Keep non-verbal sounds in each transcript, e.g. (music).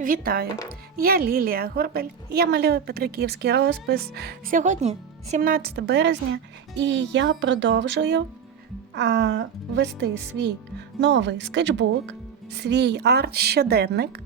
Вітаю! Я Лілія Горбель. Я малюю Петриківський розпис. Сьогодні 17 березня, і я продовжую а, вести свій новий скетчбук, свій арт-щоденник.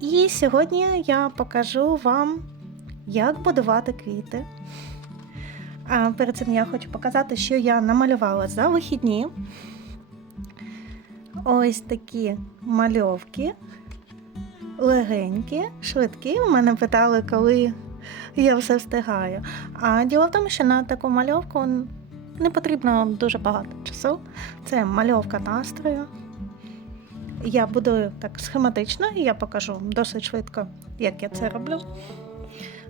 І сьогодні я покажу вам, як будувати квіти. А перед цим я хочу показати, що я намалювала за вихідні. Ось такі мальовки. Легенькі, швидкі. У мене питали, коли я все встигаю. А діло в тому, що на таку мальовку не потрібно дуже багато часу. Це мальовка настрою. Я будую так схематично, і я покажу досить швидко, як я це роблю.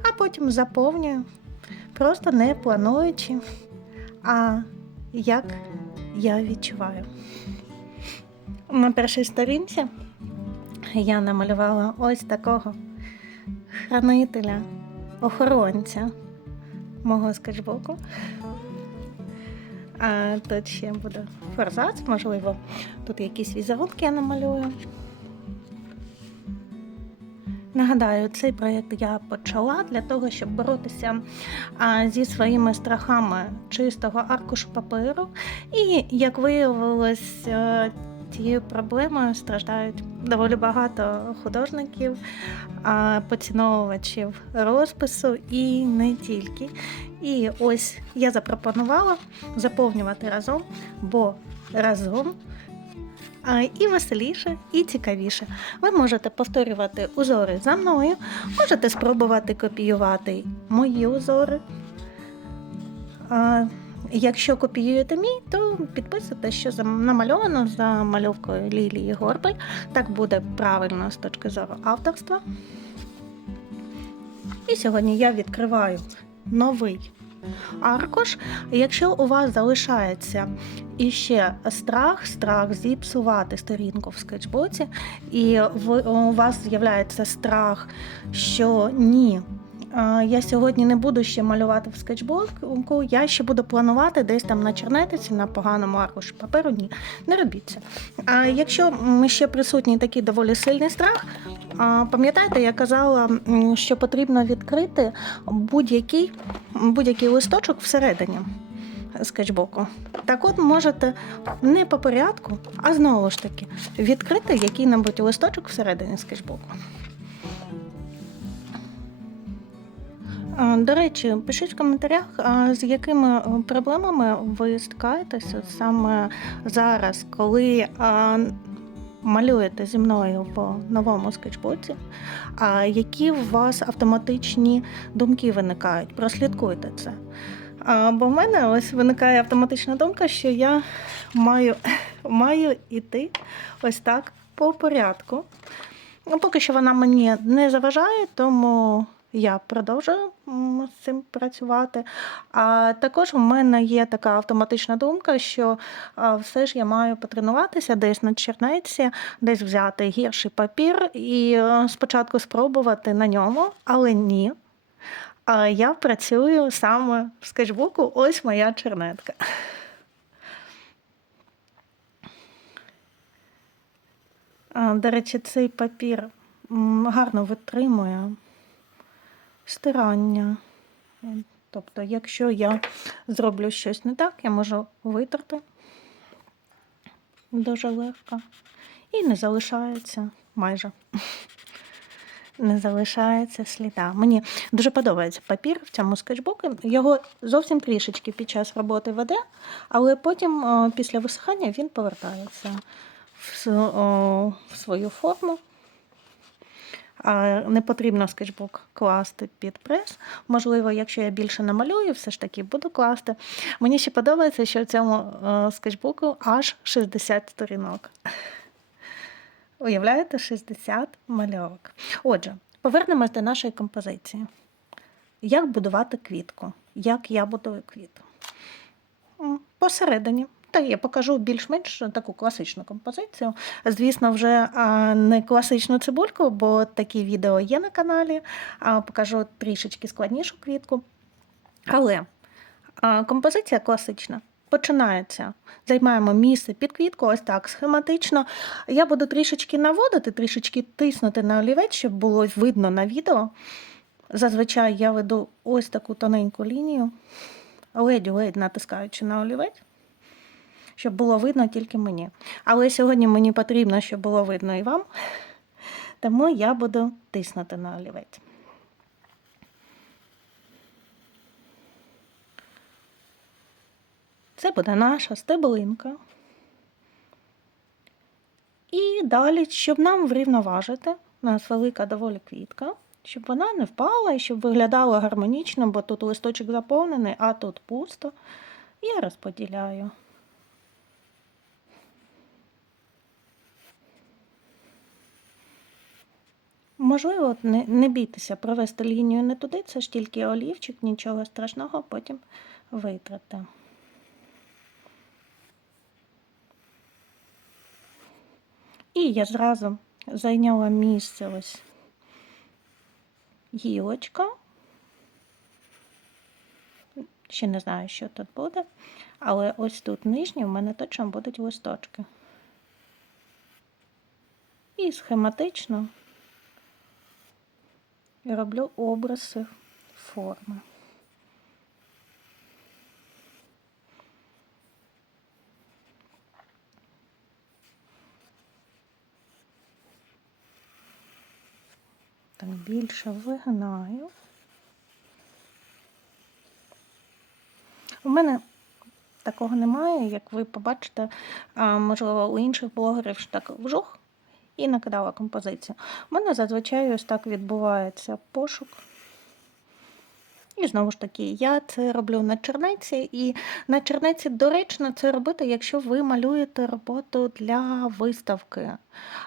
А потім заповнюю, просто не плануючи, а як я відчуваю. На першій сторінці я намалювала ось такого хранителя, охоронця мого скетчбуку. А тут ще буде форзац, можливо, тут якісь візерунки я намалюю. Нагадаю, цей проєкт я почала для того, щоб боротися зі своїми страхами чистого аркушу паперу. І, як виявилось, е, цією проблемою страждають доволі багато художників, поціновувачів розпису і не тільки. І ось я запропонувала заповнювати разом, бо разом і веселіше, і цікавіше. Ви можете повторювати узори за мною, можете спробувати копіювати мої узори. Якщо копіюєте мій, то підписуйте, що намальовано за мальовкою Лілії Горбель. Так буде правильно з точки зору авторства. І сьогодні я відкриваю новий аркуш. Якщо у вас залишається іще страх, страх зіпсувати сторінку в скетчбуці, і у вас з'являється страх, що ні. Я сьогодні не буду ще малювати в скетчбуку, я ще буду планувати десь там на чернетиці, на поганому аркуші паперу. Ні, не робіть це. А якщо м, ще присутній такий доволі сильний страх, пам'ятаєте, я казала, що потрібно відкрити будь-який, будь-який листочок всередині скетчбуку. Так от можете не по порядку, а знову ж таки відкрити який-небудь листочок всередині скетчбуку. До речі, пишіть в коментарях, з якими е, проблемами ви стикаєтеся саме зараз, коли малюєте зі мною в новому скетчбуці, які у вас автоматичні думки виникають. Прослідкуйте це. Бо в мене ось виникає автоматична думка, що я маю, (laughs) маю іти ось так по порядку. Ну, поки що вона мені не заважає, тому я продовжую з цим працювати. А також у мене є така автоматична думка, що все ж я маю потренуватися десь на чернеці, десь взяти гірший папір і е, спочатку спробувати на ньому, але ні. Я працюю саме в скетчбуку, ось моя чернетка. До речі, цей папір гарно витримує стирання. Тобто, якщо я зроблю щось не так, я можу витерти дуже легко. І не залишається майже. Не залишається сліда. Мені дуже подобається папір в цьому скетчбуку. Його зовсім трішечки під час роботи веде, але потім після висихання він повертається в свою форму. Не потрібно скетчбук класти під прес. Можливо, якщо я більше намалюю, все ж таки буду класти. Мені ще подобається, що в цьому е, скетчбуку аж 60 сторінок. Уявляєте, 60 мальовок. Отже, повернемось до нашої композиції. Як будувати квітку? Як я будую квіту? М, Посередині. Та я покажу більш-менш таку класичну композицію. Звісно, вже не класичну цибульку, бо такі відео є на каналі. Покажу трішечки складнішу квітку. Але композиція класична. починається. Займаємо місце під квітку, ось так схематично. Я буду трішечки наводити, трішечки тиснути на олівець, щоб було видно на відео. Зазвичай я веду ось таку тоненьку лінію, ледь-ледь натискаючи на олівець, щоб було видно тільки мені. Але сьогодні мені потрібно, щоб було видно і вам, тому я буду тиснути на олівець. Це буде наша стеблинка. І далі, щоб нам врівноважити, у нас велика доволі квітка, щоб вона не впала і щоб виглядала гармонічно, бо тут листочок заповнений, а тут пусто. Я розподіляю. Можливо, не, не бійтеся провести лінію не туди, це ж тільки олівчик, нічого страшного, потім витрате. І я зразу зайняла місце ось гілочка. Ще не знаю, що тут буде, але ось тут нижні в мене точно будуть листочки. І схематично роблю образи форми. Так більше вигинаю. У мене такого немає, як ви побачите, можливо, у інших блогерів ж так вжух і накидала композицію. У мене зазвичай ось так відбувається пошук. І знову ж таки, я це роблю на чернеці, і на чернеці доречно це робити, якщо ви малюєте роботу для виставки.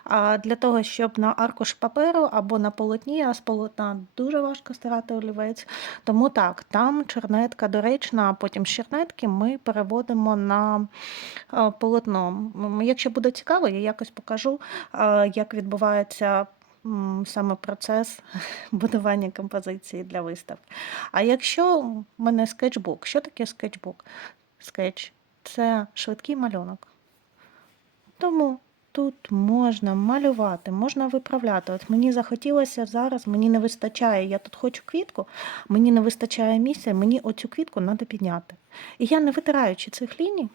А для того, щоб на аркуш паперу або на полотні, а з полотна дуже важко стирати олівець. Тому так, там чернетка доречна, а потім з чернетки ми переводимо на е, полотно. Якщо буде цікаво, я якось покажу, е, як відбувається саме процес (laughs) будування композиції для виставки. А якщо в мене скетчбук, що таке скетчбук? Скетч це швидкий малюнок. Тому тут можна малювати, можна виправляти. От мені захотілося зараз, мені не вистачає, я тут хочу квітку, мені не вистачає місця, мені оцю квітку треба підняти. І я, не витираючи цих ліній,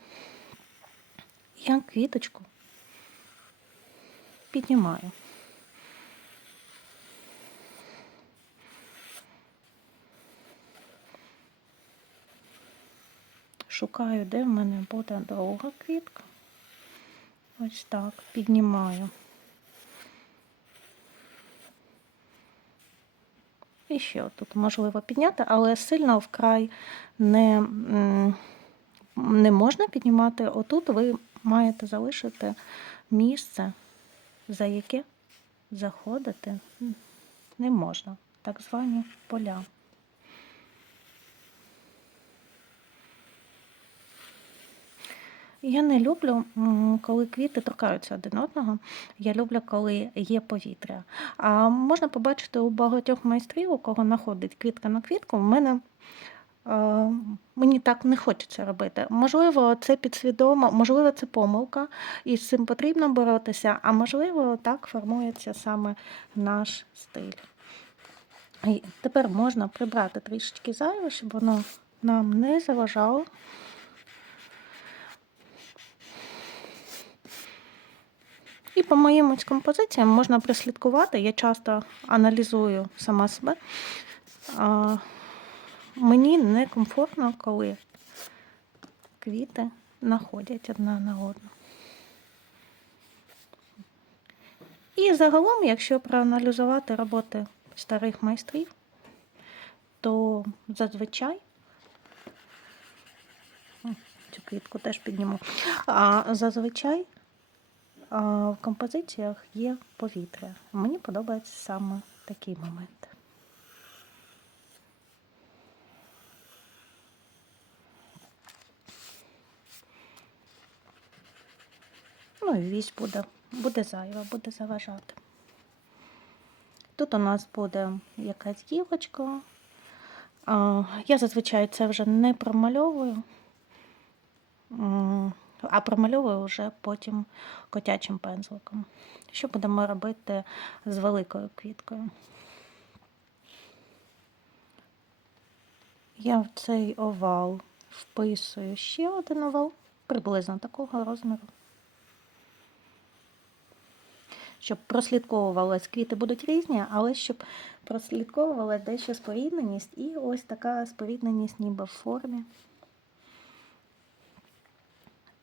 я квіточку піднімаю. Шукаю, де в мене буде довга квітка. Ось так, піднімаю. І ще тут можливо підняти, але сильно вкрай не, не можна піднімати. Отут ви маєте залишити місце, за яке заходити не можна. Так звані поля. Я не люблю, коли квіти торкаються один одного. Я люблю, коли є повітря. А можна побачити у багатьох майстрів, у кого знаходить квітка на квітку, в мене е, мені так не хочеться робити. Можливо, це підсвідомо, можливо, це помилка, і з цим потрібно боротися, а можливо, так формується саме наш стиль. І тепер можна прибрати трішечки зайве, щоб воно нам не заважало. І по моїм композиціям можна прослідкувати. Я часто аналізую сама себе. А, мені некомфортно, коли квіти находять одна на одну. І загалом, якщо проаналізувати роботи старих майстрів, то зазвичай цю квітку теж підніму. А зазвичай в композиціях є повітря. Мені подобається саме такий момент. Ну і вісь буде, буде зайва, буде заважати. Тут у нас буде якась гілочка. Я зазвичай це вже не промальовую. А промальовую вже потім котячим пензликом. Що будемо робити з великою квіткою? Я в цей овал вписую ще один овал, приблизно такого розміру. Щоб прослідковувалось, квіти будуть різні, але щоб прослідковувалась дещо спорідненість і ось така спорідненість ніби в формі.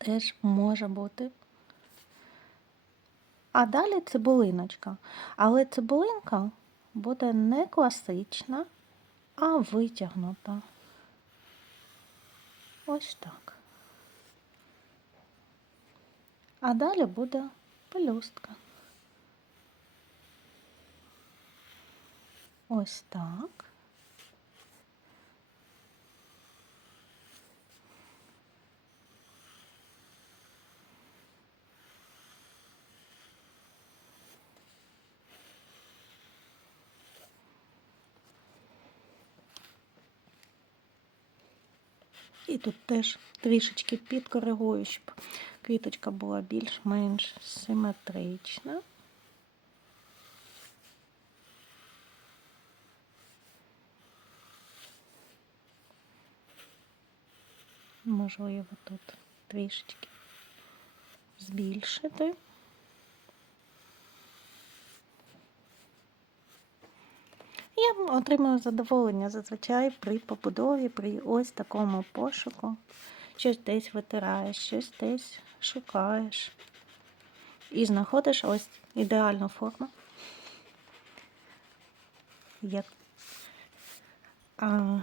Теж може бути. А далі цибулиночка. Але цибулинка буде не класична, а витягнута. Ось так. А далі буде пелюстка. Ось так. І тут теж трішечки підкоригую, щоб квіточка була більш-менш симетрична. Можливо, тут трішечки збільшити. Я отримую задоволення зазвичай при побудові, при ось такому пошуку. Щось десь витираєш, щось десь шукаєш. І знаходиш ось ідеальну форму. Як... А,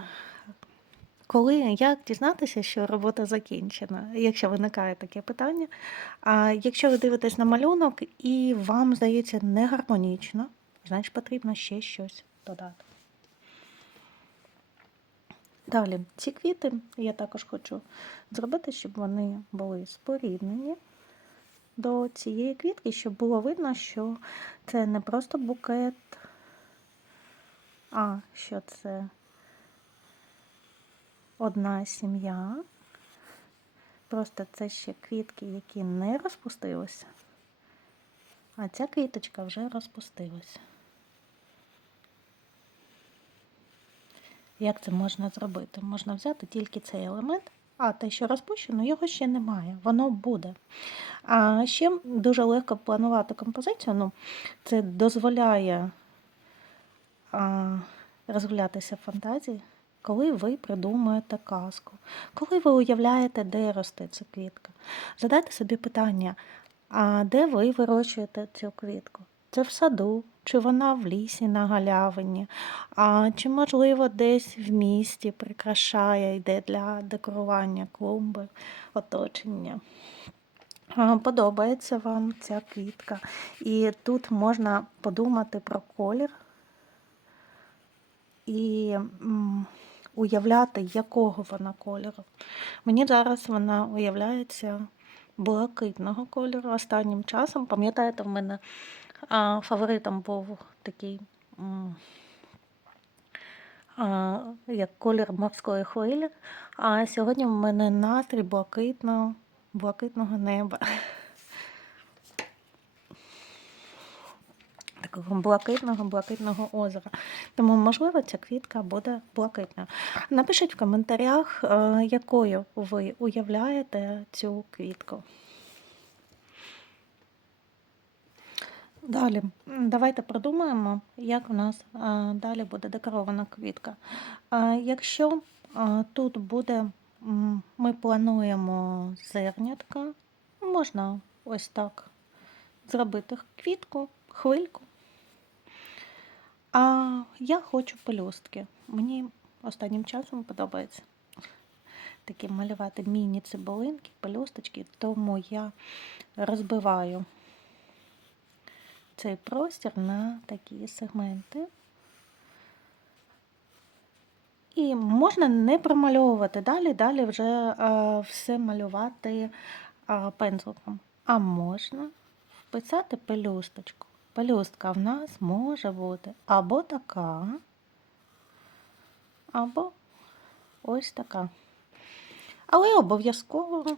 коли як дізнатися, що робота закінчена, якщо виникає таке питання. А якщо ви дивитесь на малюнок і вам здається не гармонічно, значить потрібно ще щось додати. Далі, ці квіти я також хочу зробити, щоб вони були споріднені до цієї квітки, щоб було видно, що це не просто букет, а що це одна сім'я. Просто це ще квітки, які не розпустилися, а ця квіточка вже розпустилася. Як це можна зробити? Можна взяти тільки цей елемент, а те, що розпущено, його ще немає, воно буде. А ще дуже легко планувати композицію. Ну, Це дозволяє а, розгулятися фантазії, коли ви придумуєте казку, коли ви уявляєте, де росте ця квітка. Задайте собі питання, а де ви вирощуєте цю квітку? Це в саду, чи вона в лісі на галявині, а чи, можливо, десь в місті прикрашає, йде для декорування клумби, оточення. Подобається вам ця квітка. І тут можна подумати про колір і уявляти, якого вона кольору. Мені зараз вона уявляється блакитного кольору останнім часом. Пам'ятаєте, в мене а, фаворитом був такий а, як колір морської хвилі. А сьогодні в мене настрій блакитного, блакитного неба. (laughs) Такого блакитного, блакитного озера. Тому, можливо, ця квітка буде блакитною. Напишіть в коментарях, е, якою ви уявляєте цю квітку. Далі, давайте продумаємо, як у нас далі буде декорована квітка. Якщо тут буде, ми плануємо зернятка, можна ось так зробити квітку, хвильку. А я хочу пелюстки. Мені останнім часом подобається такі малювати міні-цибулинки, пелюсточки, тому я розбиваю цей простір на такі сегменти. І можна не промальовувати далі, далі вже а, все малювати а, пензликом. А можна вписати пелюсточку. Пелюстка в нас може бути або така, або ось така. Але обов'язково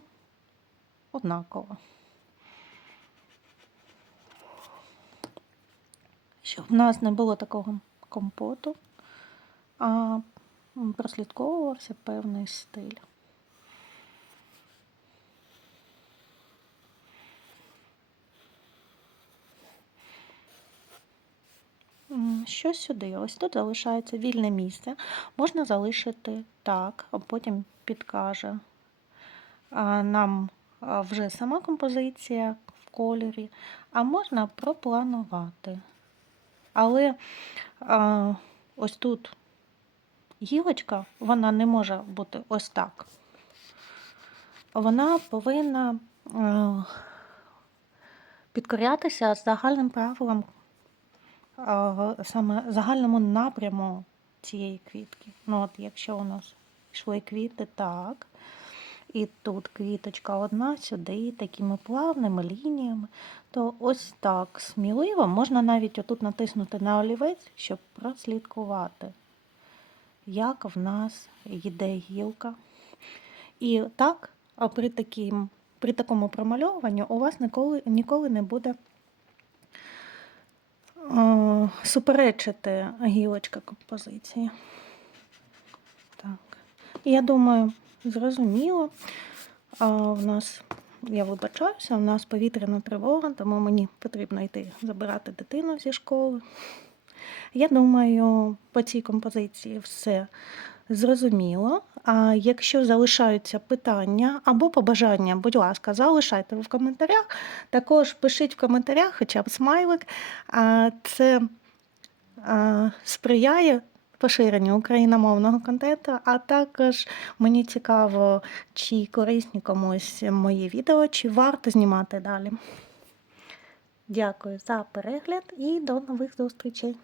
однаково. Щоб в нас не було такого компоту, а прослідковувався певний стиль. Що сюди? Ось тут залишається вільне місце. Можна залишити так, а потім підкаже нам вже сама композиція в кольорі, а можна пропланувати. Але а, ось тут гілочка, вона не може бути ось так. Вона повинна е, підкорятися загальним правилам, е, саме загальному напряму цієї квітки. Ну, от якщо у нас йшли квіти так, і тут квіточка одна сюди, такими плавними лініями, то ось так сміливо можна навіть отут натиснути на олівець, щоб прослідкувати, як в нас йде гілка. І так, а при, таким, при такому промальовуванні у вас ніколи, ніколи не буде е, суперечити гілочка композиції. Так. Я думаю, зрозуміло. А, в нас, я вибачаюся, у нас повітряна тривога, тому мені потрібно йти забирати дитину зі школи. Я думаю, по цій композиції все зрозуміло. А якщо залишаються питання або побажання, будь ласка, залишайте в коментарях. Також пишіть в коментарях, хоча б смайлик. Це сприяє поширенню україномовного контенту, а також мені цікаво, чи корисні комусь мої відео, чи варто знімати далі. Дякую за перегляд і до нових зустрічей!